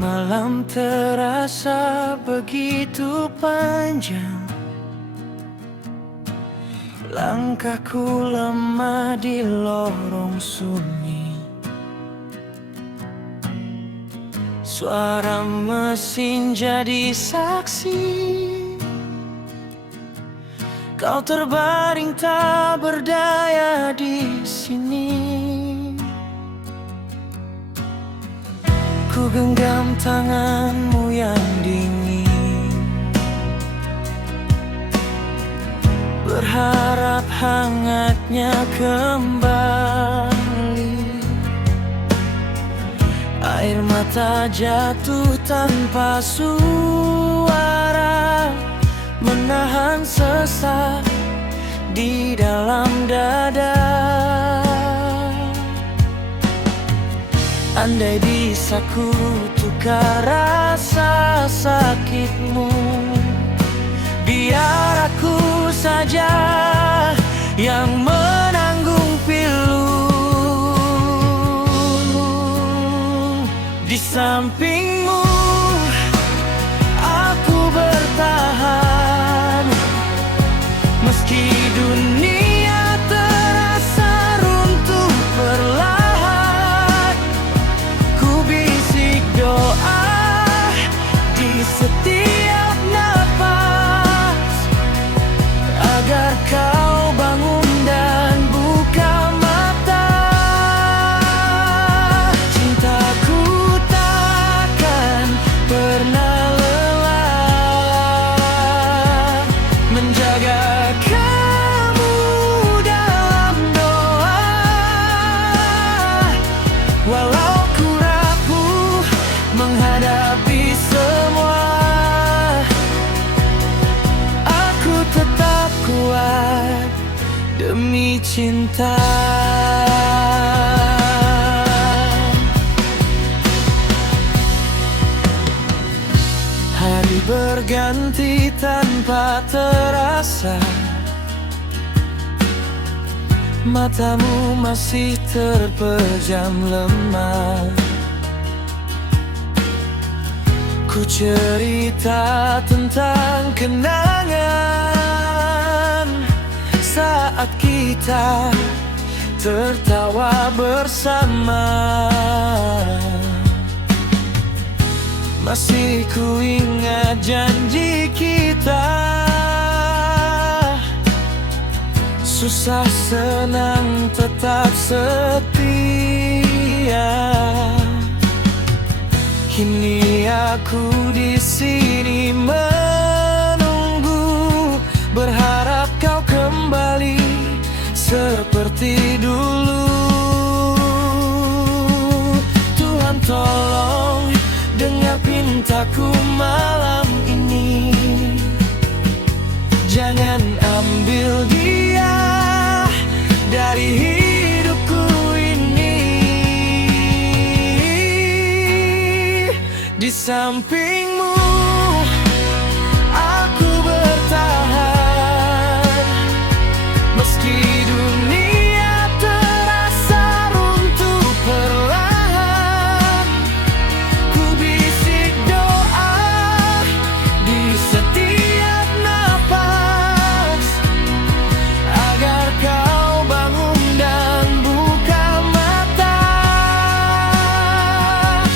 Malam terasa begitu panjang, langkahku lemah di lorong sunyi. Suara mesin jadi saksi, kau terbaring tak berdaya di sini. Ku genggam tanganmu yang dingin, berharap hangatnya kembali. Air mata jatuh tanpa suara, menahan sesak di dalam dada. Andai bisa ku tukar rasa sakitmu, biar aku saja yang menanggung pilu. Di sampingmu aku bertahan, meski dunia terasa runtuh perlahan. Ku bisik doa di setiap napas, agar kau bangun dan buka mata. Cintaku takkan pernah lelah menjaga kamu dalam doa. Walau ku rapuh menghadapi semua, aku tetap kuat demi cinta. Hari berganti tanpa terasa, matamu masih terpejam lemah. Ku cerita tentang kenangan saat kita tertawa bersama. Masih ku ingat janji kita, susah senang tetap setia. Kini aku di sini menunggu, berharap kau kembali seperti dulu. Tuhan tolong dengar pintaku malam ini, jangan ambil dia dari hidupku ini. Di sampingmu aku bertahan, meski dunia terasa runtuh perlahan. Ku bisik doa di setiap napas, agar kau bangun dan buka mata.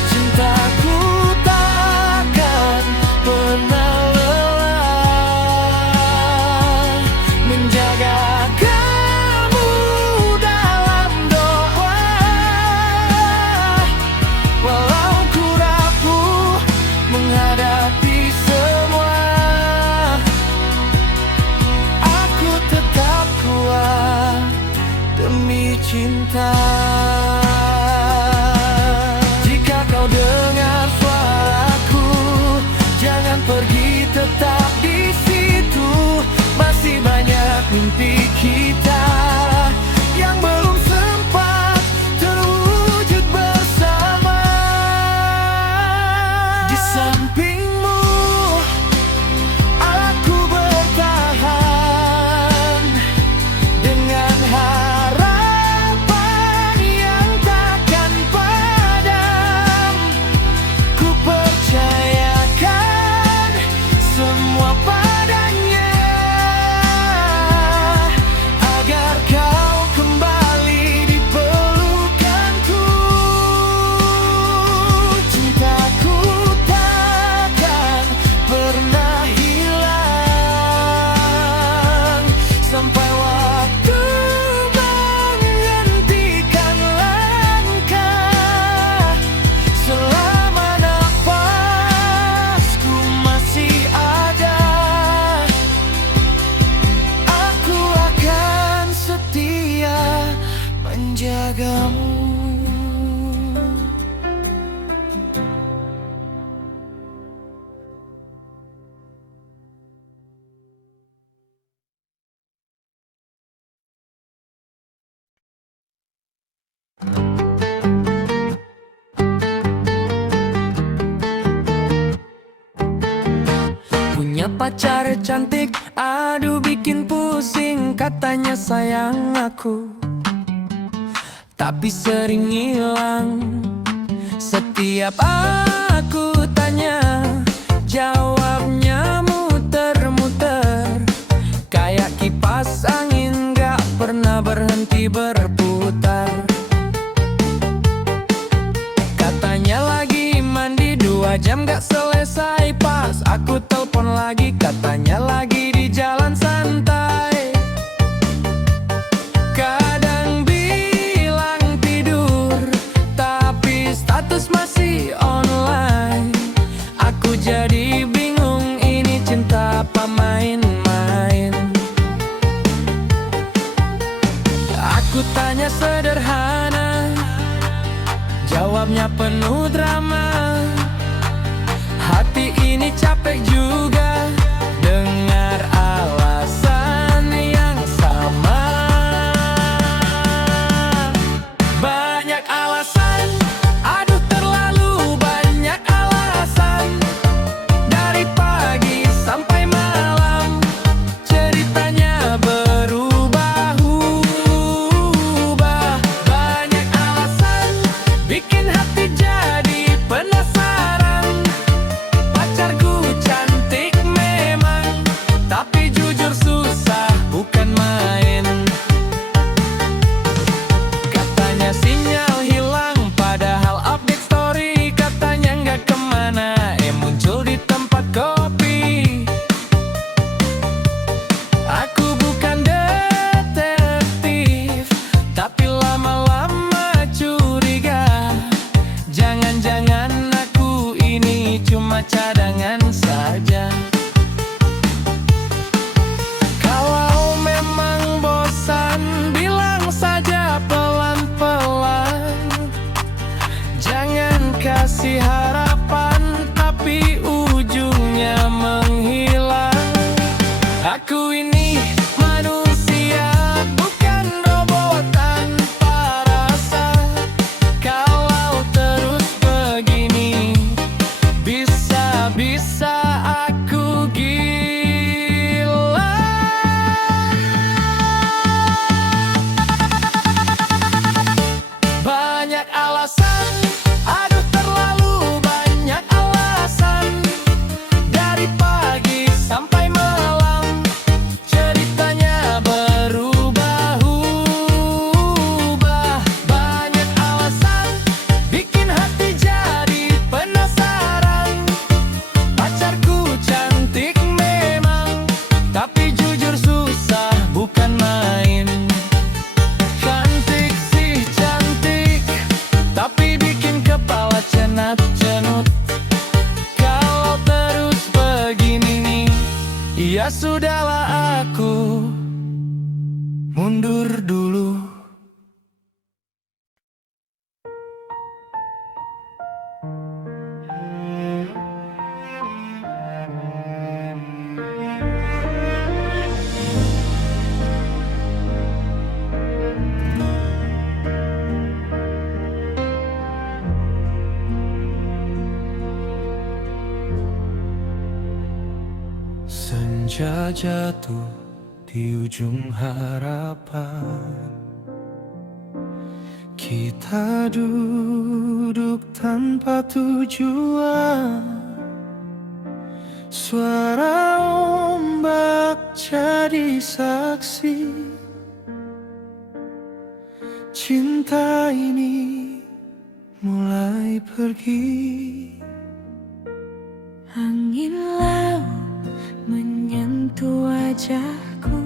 Cintaku takkan pacar cantik, aduh bikin pusing. Katanya sayang aku, tapi sering hilang. Setiap aku tanya, jawabnya muter-muter, kayak kipas angin gak pernah berhenti berputar. Katanya lagi mandi 2 jam gak selesai, pas aku telepon lagi katanya lagi di jalan santai. Kadang bilang tidur, tapi status masih online. Aku jadi bingung, ini cinta apa main-main. Aku tanya sederhana, jawabnya penuh drama. Hati ini capek juga dengar alasan yang sama. Banyak alasan, aduh terlalu banyak alasan. Dari pagi sampai malam, ceritanya berubah-ubah. Banyak alasan, bikin hati jadi penasaran. Pacarku cantik memang, tapi jujur susah, bukan main. Katanya sinyal hilang, padahal update story. Katanya nggak kemana, muncul di tempat kopi. Aku bukan detektif, tapi lama-lama curiga. Jangan-jangan aku ini cuma cadangan saja. Kalau memang bosan, bilang saja pelan-pelan. Jangan kasih harapan, tapi ujungnya menghilang. Aku ini manusia, bukan robot tanpa rasa. Kalau terus begini, bisa-bisa aku gila. Banyak alasan, aduh terlalu banyak alasan. Dari pagi sampai malam, ceritanya berubah-ubah. Banyak alasan, bikin hati jadi penasaran. Pacarku cantik memang, tapi jujur susah, bukan main. Cantik sih cantik, tapi bikin kepala cenat-cenut. Kalau terus begini nih, ya sudahlah, aku mundur dulu. Senja jatuh di ujung harapan, kita duduk tanpa tujuan. Suara ombak jadi saksi, cinta ini mulai pergi. Angin laut menyentuh wajahku,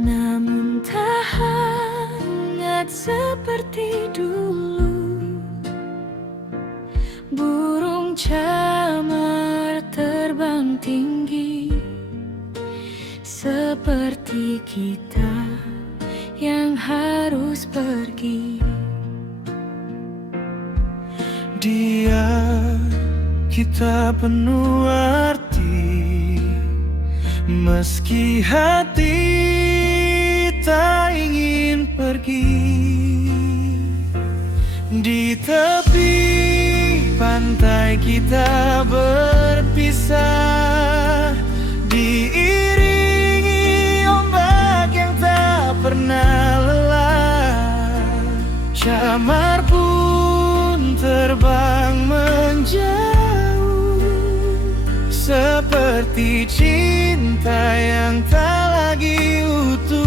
namun tak hangat seperti dulu. Burung camar terbang tinggi, seperti kita yang harus pergi. Dia kita penuh arti, meski hati tak ingin pergi. Di tepi pantai kita berpindah, berpisah, diiringi ombak yang tak pernah lelah. Camar pun terbang menjauh, seperti cinta yang tak lagi utuh.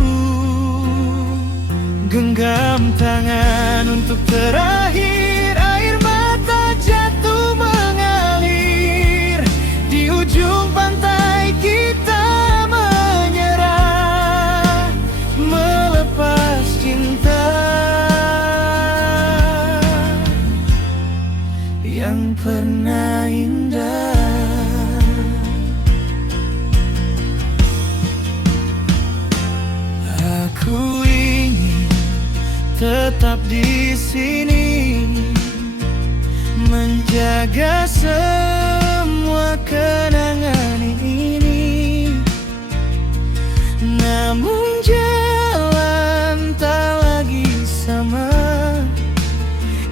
Genggam tangan untuk terakhir, air mata jatuh mengalir. Di ujung pantai kita menyerah, melepas cinta yang pernah indah. Aku ingin tetap di sini, menjaga semua kenangan ini. Namun jalan tak lagi sama,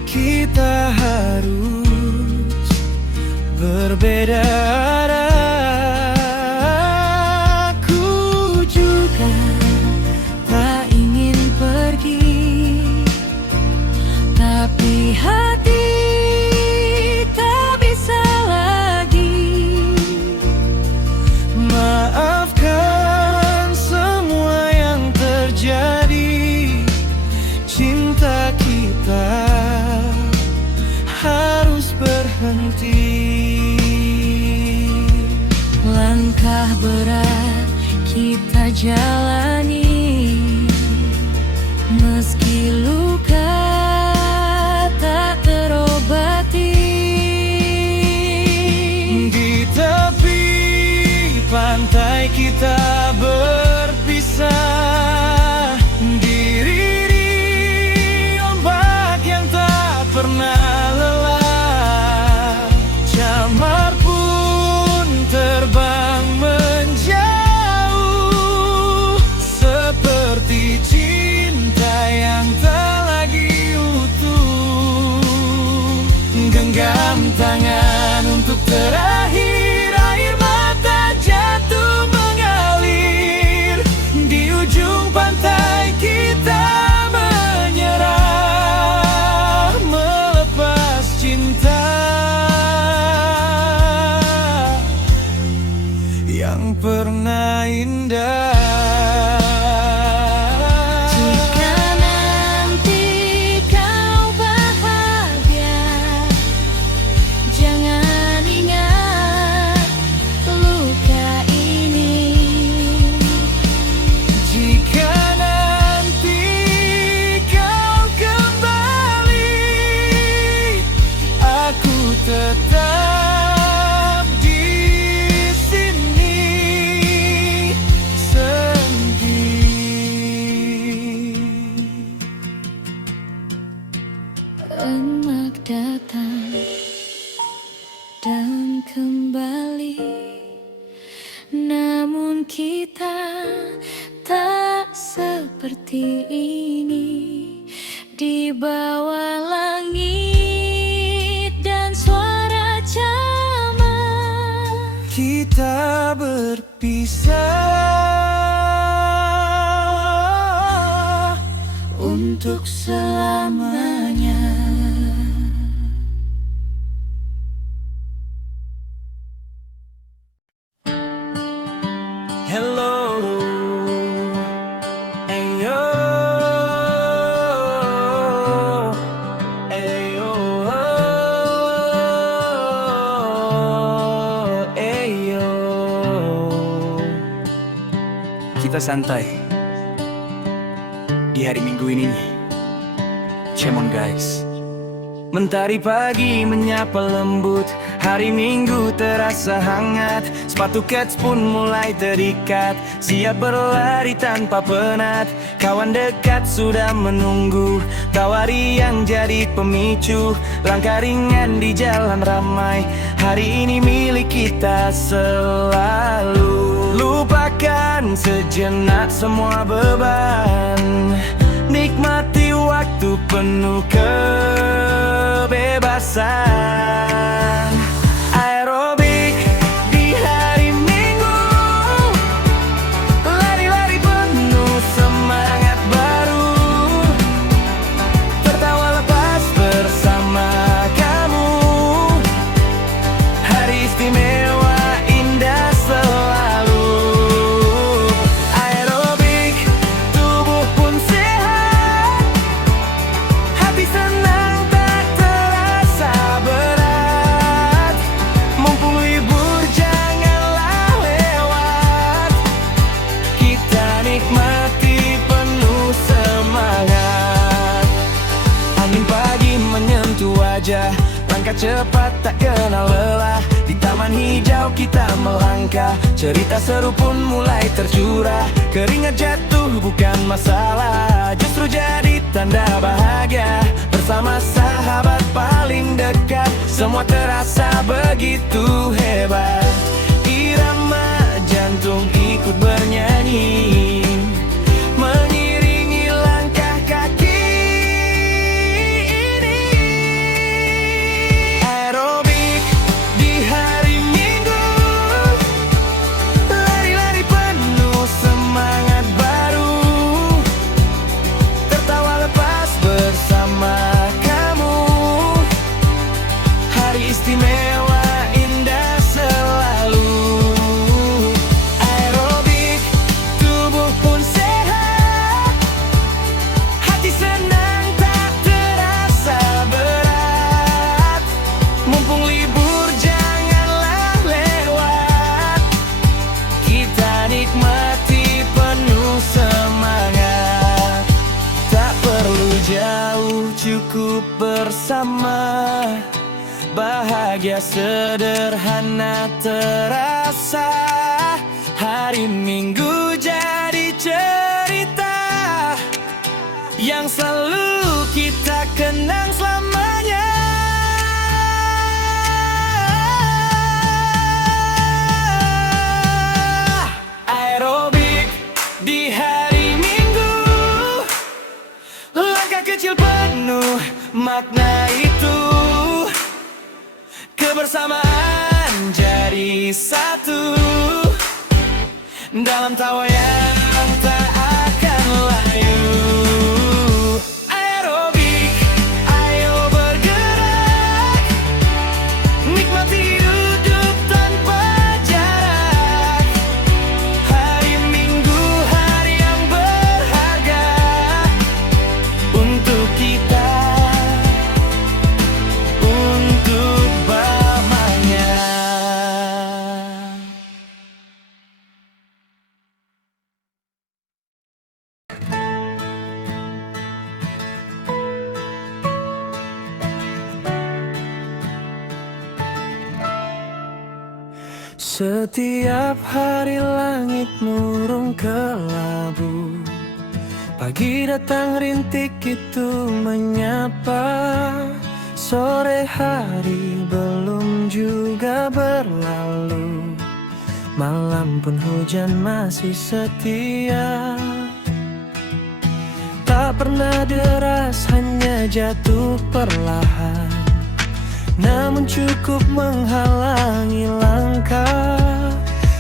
kita harus berbeda arah. Aku juga tak ingin pergi, tapi hati tak bisa lagi. Maafkan semua yang terjadi, cinta kita harus berhenti. Langkah berat kita jalani, meski luka tak terobati. Di tepi pantai kita berpisah, diiringi ombak yang tak pernah lelah. Camar pun terbang menjauh, seperti cinta yang tak lagi utuh. Genggam tangan untuk terakhir, air mata jatuh mengalir. Di ujung pantai kita menyerah, melepas cinta yang pernah indah. Jika nanti kau bahagia, jangan ingat luka ini. Jika nanti kau kembali, aku tetap di sini sendiri. Emak datang dan kembali, namun kita tak seperti ini. Di bawah langit dan suara camar, kita berpisah untuk selamanya. Hello, ayo, ayo, ayo. Kita santai di hari Minggu ini nih. Come on guys. Mentari pagi menyapa lembut, hari Minggu terasa hangat. Sepatu kets pun mulai terikat, siap berlari tanpa penat. Kawan dekat sudah menunggu, tawari yang jadi pemicu. Langkah ringan di jalan ramai, hari ini milik kita selalu. Lupakan sejenak semua beban, nikmati waktu penuh kebebasan. Aerobik Langkah cepat tak kenal lelah, di taman hijau kita melangkah. Cerita seru pun mulai tercurah, keringat jatuh bukan masalah, justru jadi tanda bahagia. Bersama sahabat paling dekat, semua terasa begitu hebat. Irama jantung ikut bernyanyi, mengiringi langkah kaki ini. Aerobik di hari Minggu, lari-lari penuh semangat baru, tertawa lepas bersama kamu. Hari istimewa indah selalu. Aerobik, tubuh pun sehat, hati senang tak terasa berat. Mumpung libur janganlah lewat, kita nikmati penuh semangat. Tak perlu jauh, cukup bersama, bahagia sederhana terasa. Hari Minggu jadi cerita yang selalu kita kenang selamanya. Aerobik di hari Minggu, langkah kecil penuh makna itu. Kebersamaan jadi satu dalam tawa yang tak akan layu. Aerobik, ayo bergerak, nikmati hidup tanpa jarak. Hari Minggu, hari yang berharga untuk kita, untuk mamanya. Setiap hari langit murung kelabu, pagi datang rintik itu menyapa. Sore hari belum juga berlalu, malam pun hujan masih setia. Tak pernah deras, hanya jatuh perlahan, namun cukup menghalangi langkah.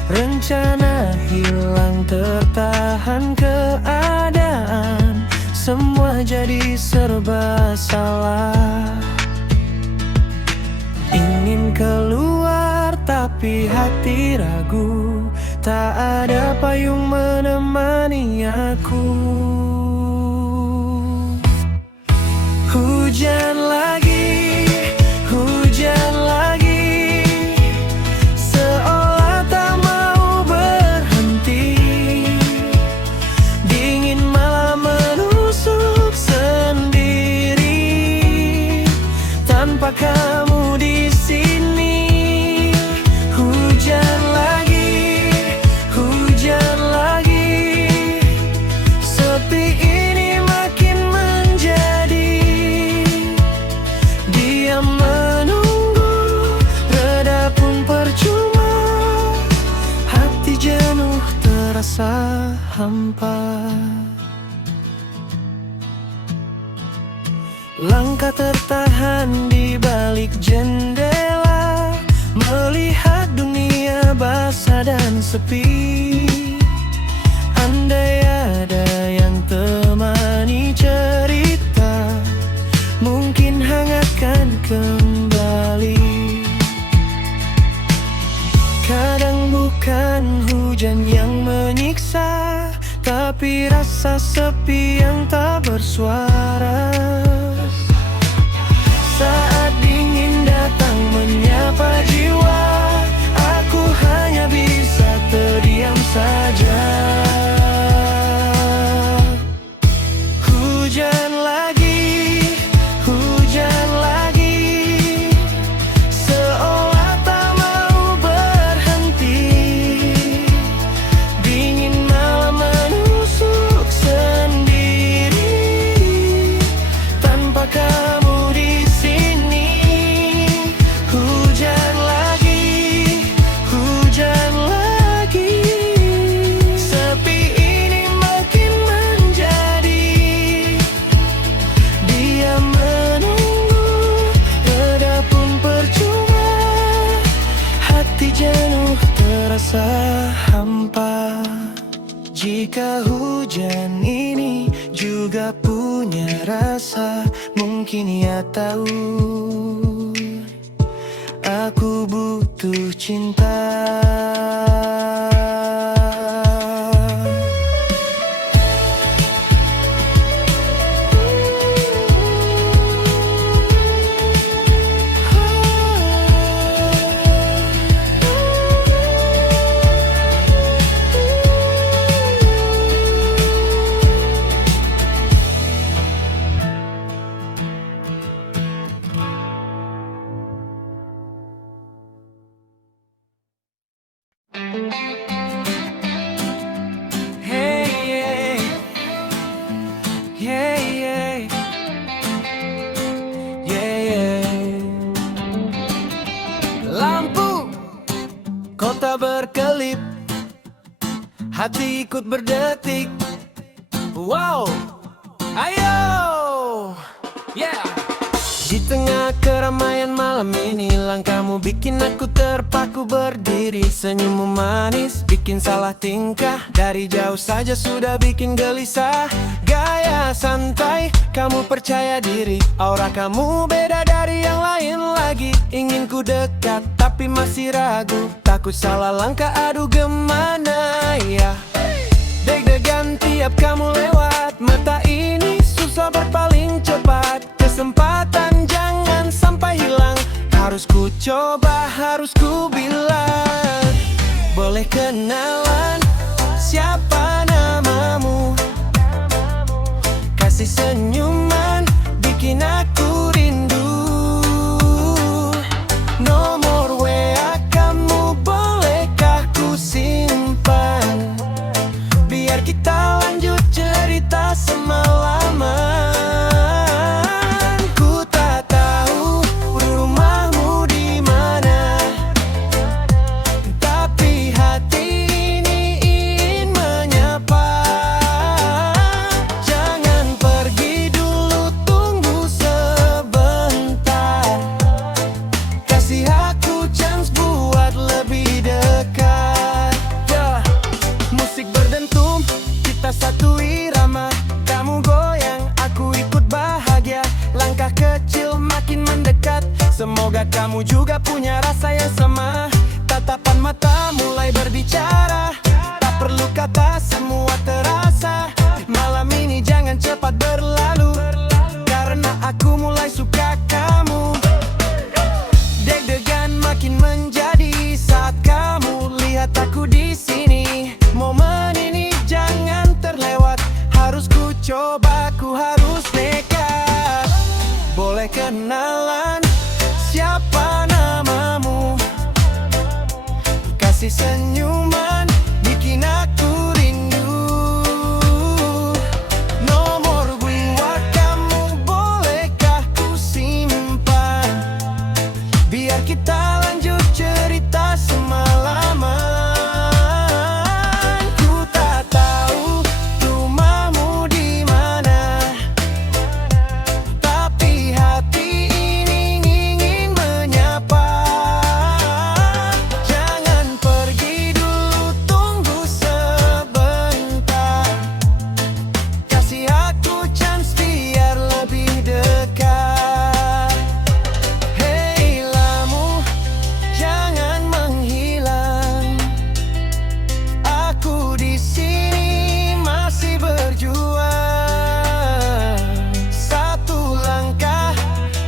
Rencana hilang, tertahan keadaan, semua jadi serba salah. Ingin keluar tapi hati ragu, tak ada payung menemani aku. Hujan lagi, hujan lagi, seolah tak mau berhenti. Dingin malam menusuk sendiri, tanpa kamu di sini. Hujan lagi, hujan lagi, sepi ini makin menjadi. Diam menunggu, reda pun percuma, hati jenuh terasa hampa. Langkah tertahan di balik jendela, melihat dunia basah dan sepi. Andai ada yang temani cerita, mungkin hangatkan kembali. Kadang bukan hujan yang menyiksa, tapi rasa sepi yang tak bersuara. Saat dingin datang menyapa jiwa, aku hanya bisa terdiam saja. Hujan lagi, terasa hampa. Jika hujan ini juga punya rasa, mungkin ia tahu aku butuh cinta. Hey, yeah, yeah, yeah, yeah. Lampu kota berkelip, hati ikut berdetik. Wow, ayo, yeah. Di tengah keramaian malam ini, langkahmu bikin aku terpaku berdiri. Senyummu manis, bikin salah tingkah. Dari jauh saja sudah bikin gelisah. Gaya santai, kamu percaya diri. Aura kamu beda dari yang lain lagi. Ingin ku dekat, tapi masih ragu. Takut salah langkah, aduh gimana ya. Deg-degan tiap kamu lewat. Mata ini susah berpaling cepat. Kesempatan jangan sampai hilang. Harus ku coba, harus ku bilang. Boleh kenalan, siapa namamu? Kasih senyuman, bikin aku rindu. Nomor WA kamu bolehkah ku simpan? Biar kita lanjut cerita semalaman. Ku tak tahu rumahmu di mana, tapi hati ini ingin menyapa. Jangan pergi dulu, tunggu sebentar. Kasih aku chance buat lebih dekat. Yeah. Musik berdentum, kita satu irama. Kamu goyang, aku ikut bahagia. Langkah kecil makin mendekat. Semoga kamu juga punya rasa yang sama. Tatapan mata mulai berbicara. Tak perlu kata, semua terasa. Malam ini jangan cepat berlalu, karena aku mulai suka kamu. Deg-degan makin menjadi saat kamu lihat aku di sini. Momen ini jangan terlewat. Harus ku coba, ku harus nekat. Boleh kenalan, siapa namamu? Kasih senyuman, bikin aku rindu. Nomor WA kamu bolehkah ku simpan? Biar kita lanjut cerita semalaman. Ku tak tahu rumahmu di mana, tapi hati ini ingin menyapa. Jangan pergi dulu, tunggu sebentar. Kasih aku chance biar lebih dekat. Hei lamu, jangan menghilang. Aku di sini masih berjuang. Satu langkah,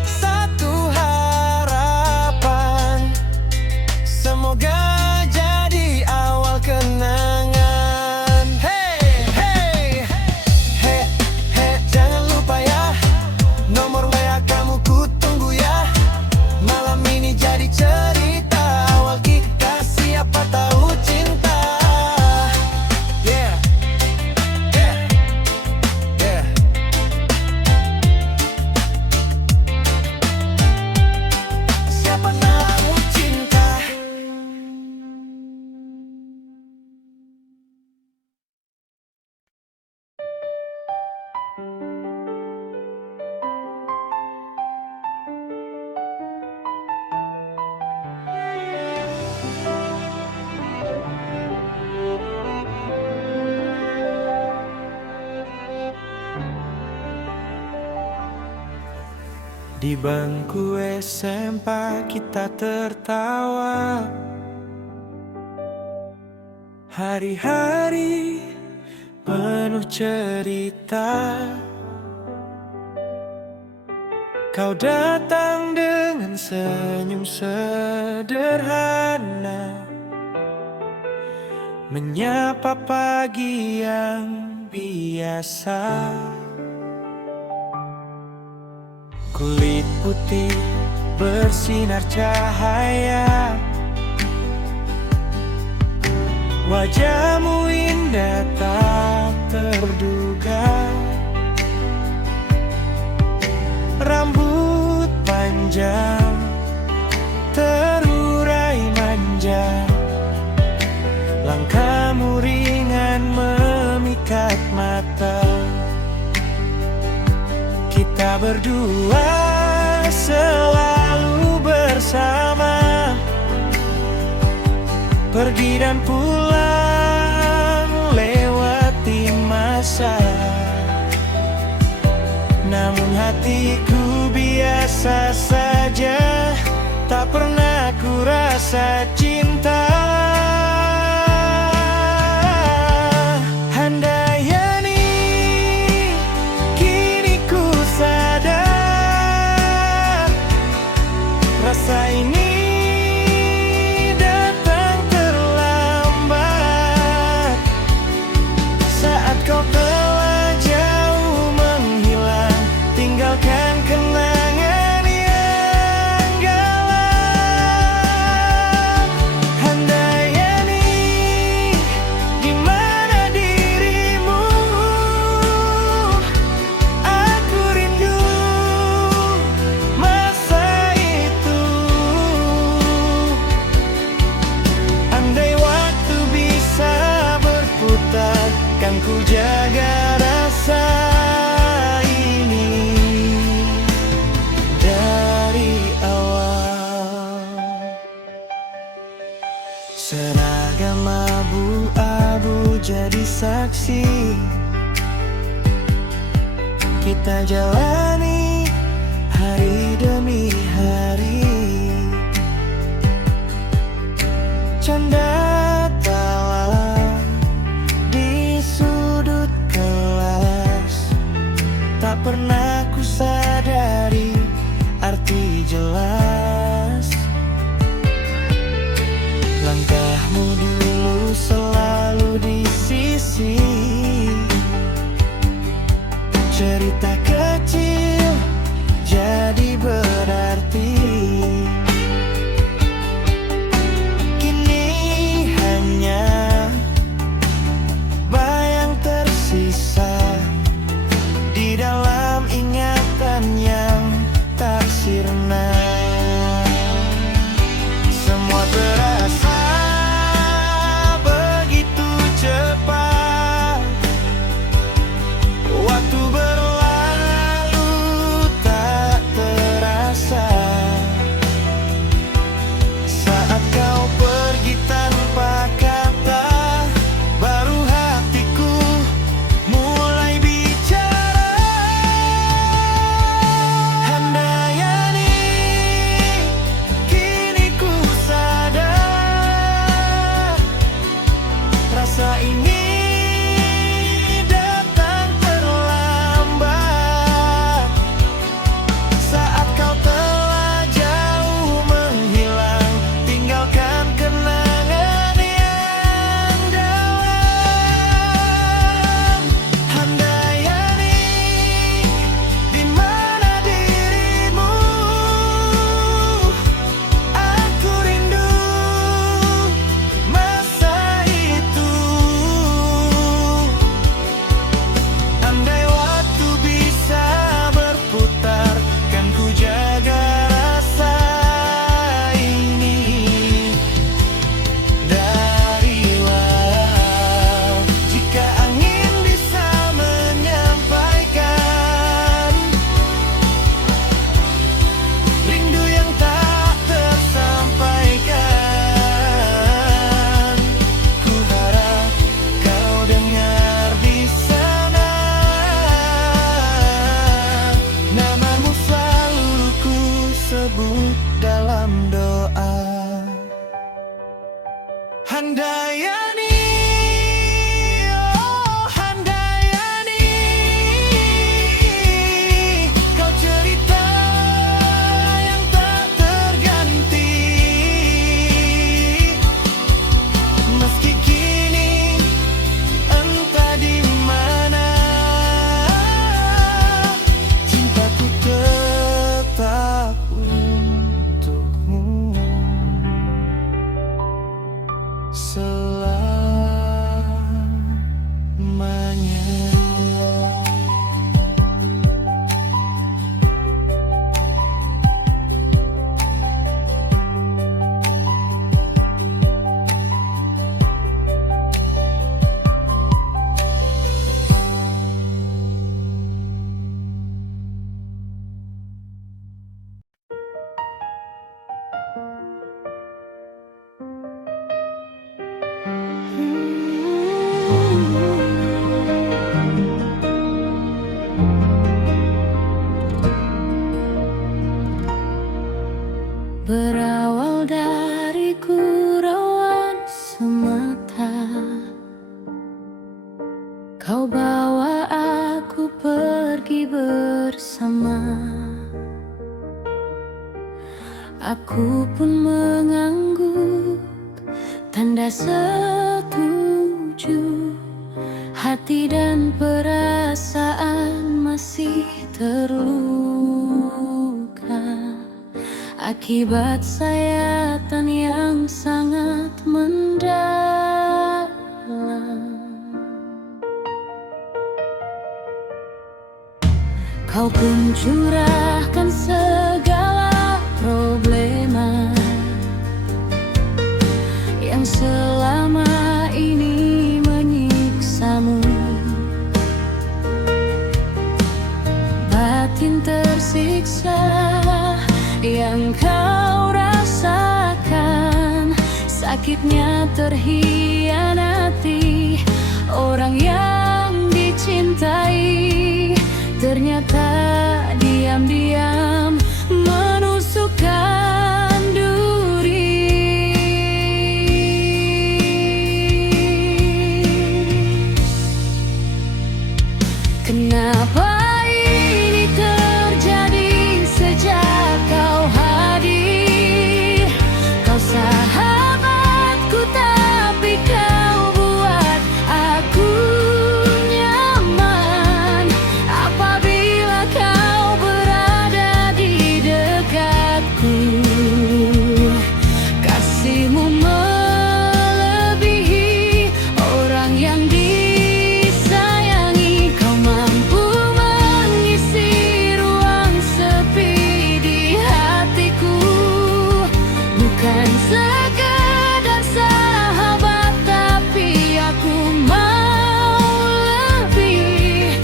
satu harapan. Semoga jadi awal kenangan. Hey, hey, hey, hey, jangan lupa ya. Nomor WA kamu ku tunggu ya. Malam ini jadi cerita awal kita, siapa tahu cinta. Yeah, yeah, yeah. Siapa tahu cinta. Di bangku SMP kita tertawa, hari-hari penuh cerita. Kau datang dengan senyum sederhana, menyapa pagi yang biasa. Kulit putih bersinar cahaya, wajahmu indah tak terduga. Rambut panjang terurai manja, langkahmu ringan memikat mata. Kita berdua selalu bersama, pergi dan pulang lewati masa. Namun hatiku biasa saja, tak pernah ku rasa cinta. Handayani, kini ku sadar, rasa ini datang terlambat. Saat kau telah jauh menghilang, tinggalkan kenangan yang gelap. Handayani, di mana dirimu? Aku rindu masa itu. Andai waktu bisa berputar, kan ku jaga rasa ini dari awal. Seragam abu-abu jadi saksi, kita jalani hari demi hari. Canda tawa di sudut kelas, tak pernah ku sadari arti jelas. Langkahmu dulu selalu di sisi, cerita kecil jadi berarti. Kini berawal dari gurauan semata. Kau bawa aku pergi bersama. Aku pun mengangguk tanda setuju. Hati dan perasaan masih terluka akibat sayatan yang sangat mendalam. Kau pun curahkan segala problema yang selama ini menyiksamu. Batin tersiksa yang kau rasakan, sakitnya terhianati orang yang dicintai. Ternyata diam-diam menusukkan duri. Kenapa ini terjadi sejak kau hadir? Kau sahabatku tapi kau buat aku nyaman. Apabila kau berada di dekatku, kasihmu melebihi orang yang disayangi. Kau mampu mengisi ruang sepi di hatiku, bukan sekedar sahabat tapi aku mau lebih.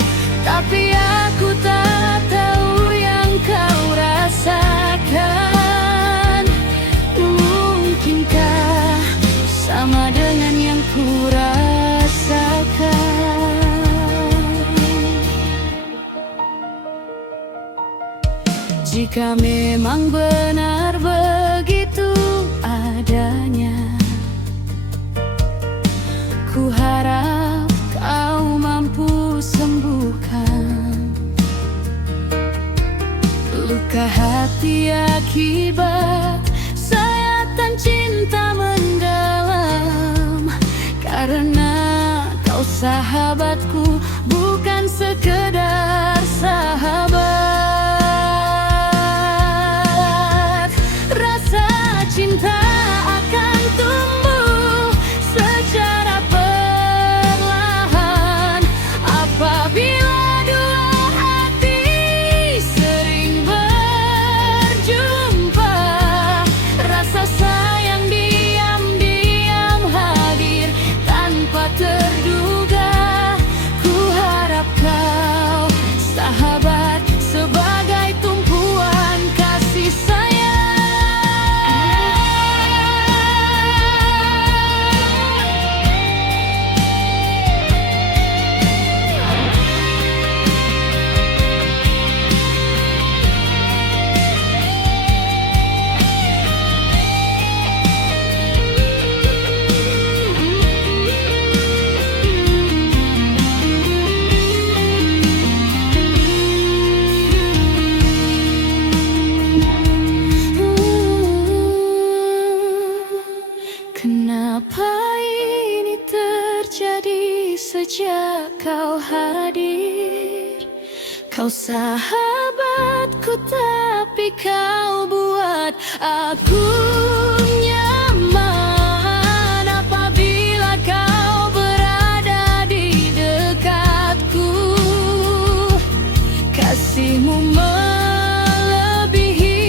Tapi aku tak tahu yang kau rasakan. Mungkinkah sama dengan yang ku rasakan? Jika memang benar begitu adanya, ku harap kau mampu sembuhkan luka hati akibat sayatan cinta mendalam. Karena kau sahabatku, bukan sekedar sahabat. Rasa cinta akan tumbuh secara perlahan apabila dua hati sering berjumpa. Rasa sayang diam-diam hadir tanpa terduga. Ku harap kau sahabat sebagai tumpuan kasih sayang. Kenapa ini terjadi sejak kau hadir? Kau sahabatku tapi kau buat aku nyaman. Apabila kau berada di dekatku, kasihmu melebihi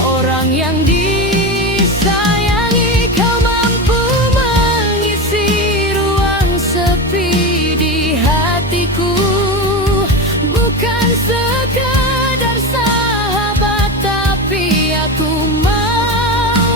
orang yang disayangi. Kau mampu mengisi ruang sepi di hatiku, bukan sekedar sahabat tapi aku mau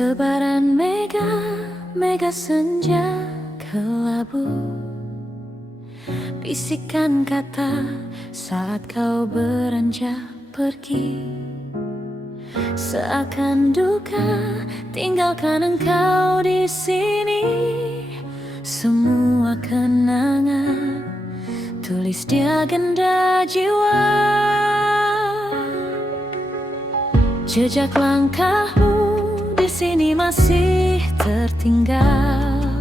Tebaran mega senja kelabu, bisikan kata saat kau beranjak pergi. Seakan duka tinggalkan engkau di sini. Semua kenangan tulis di agenda jiwa. Jejak langkahmu di sini masih tertinggal,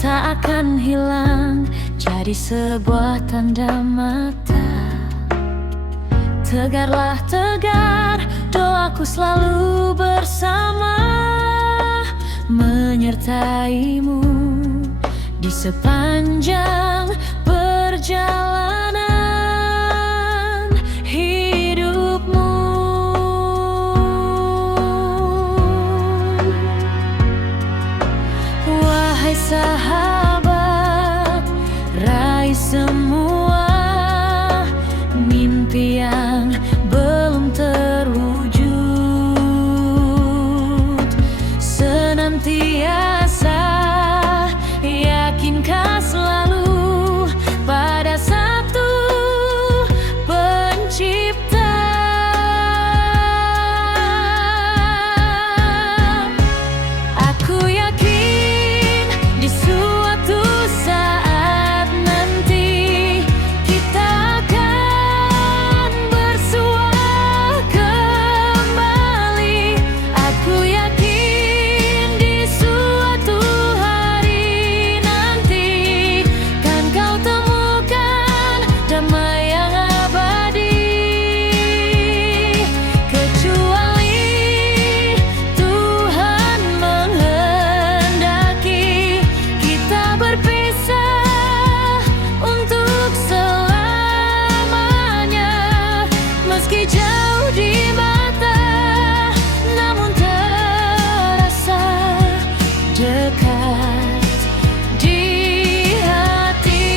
tak akan hilang jadi sebuah tanda mata. Tegarlah tegar, doaku selalu bersama, menyertaimu di sepanjang perjalanan hidupmu. Wahai sahabat, raih semua mimpi yang belum terwujud. Senantiasa yakinkan selalu pada satu pencipta. Aku yakin di suatu saat nanti kita akan bersua kembali. Aku yakin di suatu hari nanti kan kau temukan damai yang abadi. Kecuali Tuhan menghendaki kita berpisah untuk selamanya. Meski jauh di mata, namun terasa dekat di hati.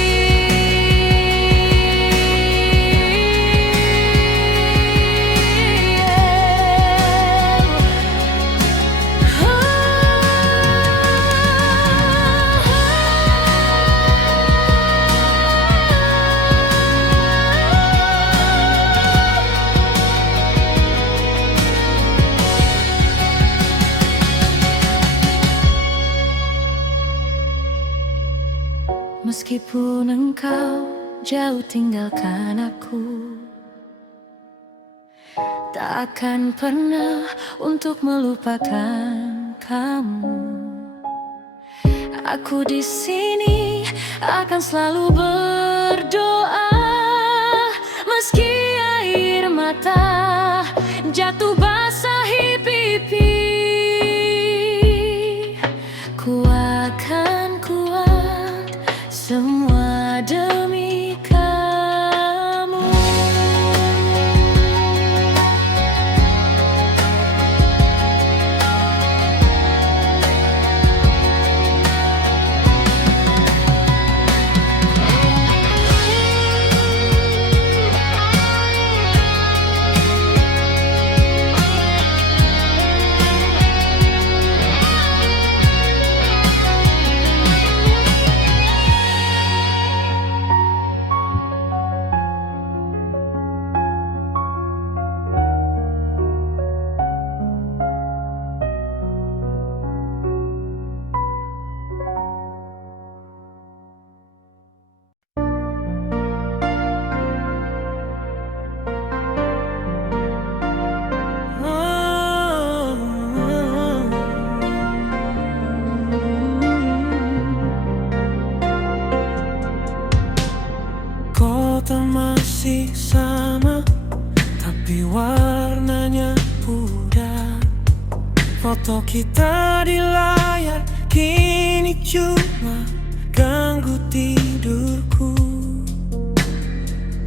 Meskipun engkau jauh tinggalkan aku, tak akan pernah untuk melupakan kamu. Aku di sini akan selalu berdoa, meski air mata jatuh basahi pipi. Ku akan kuat semua demi kamu. Kota masih sama, tapi warnanya pudar. Foto kita di layar kini cuma ganggu tidurku.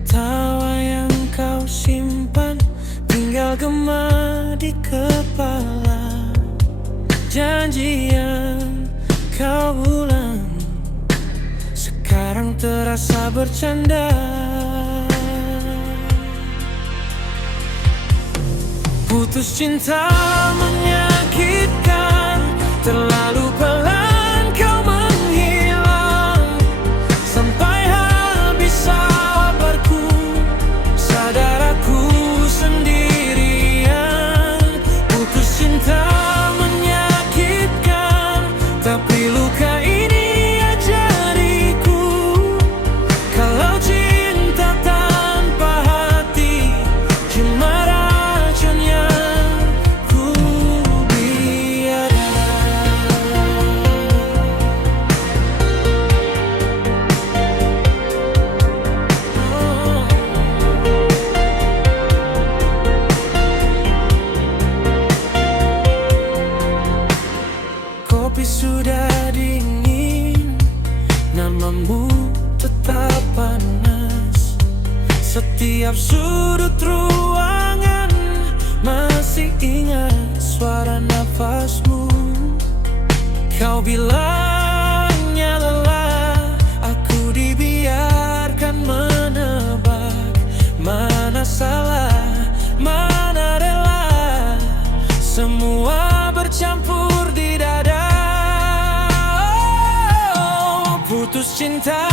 Tawa yang kau simpan tinggal gema di kepala. Janji yang kau ulang sekarang terasa bercanda. Putus cinta menyakiti menyakitkan. Terlalu pelan kau menghilang, sampai habis sabarku. Sadar aku sendirian. Putus cinta menyakitkan, tapi luka ini ajariku. Kalau cinta tanpa hati cuma racun yang ku Kopi sudah dingin, namamu tetap panas. Setiap sudut ruangan masih ingat suara nafasmu. Kau bilangnya lelah, aku dibiarkan menebak. Mana salah, mana rela, semua bercampur di dada. Oh, putus cinta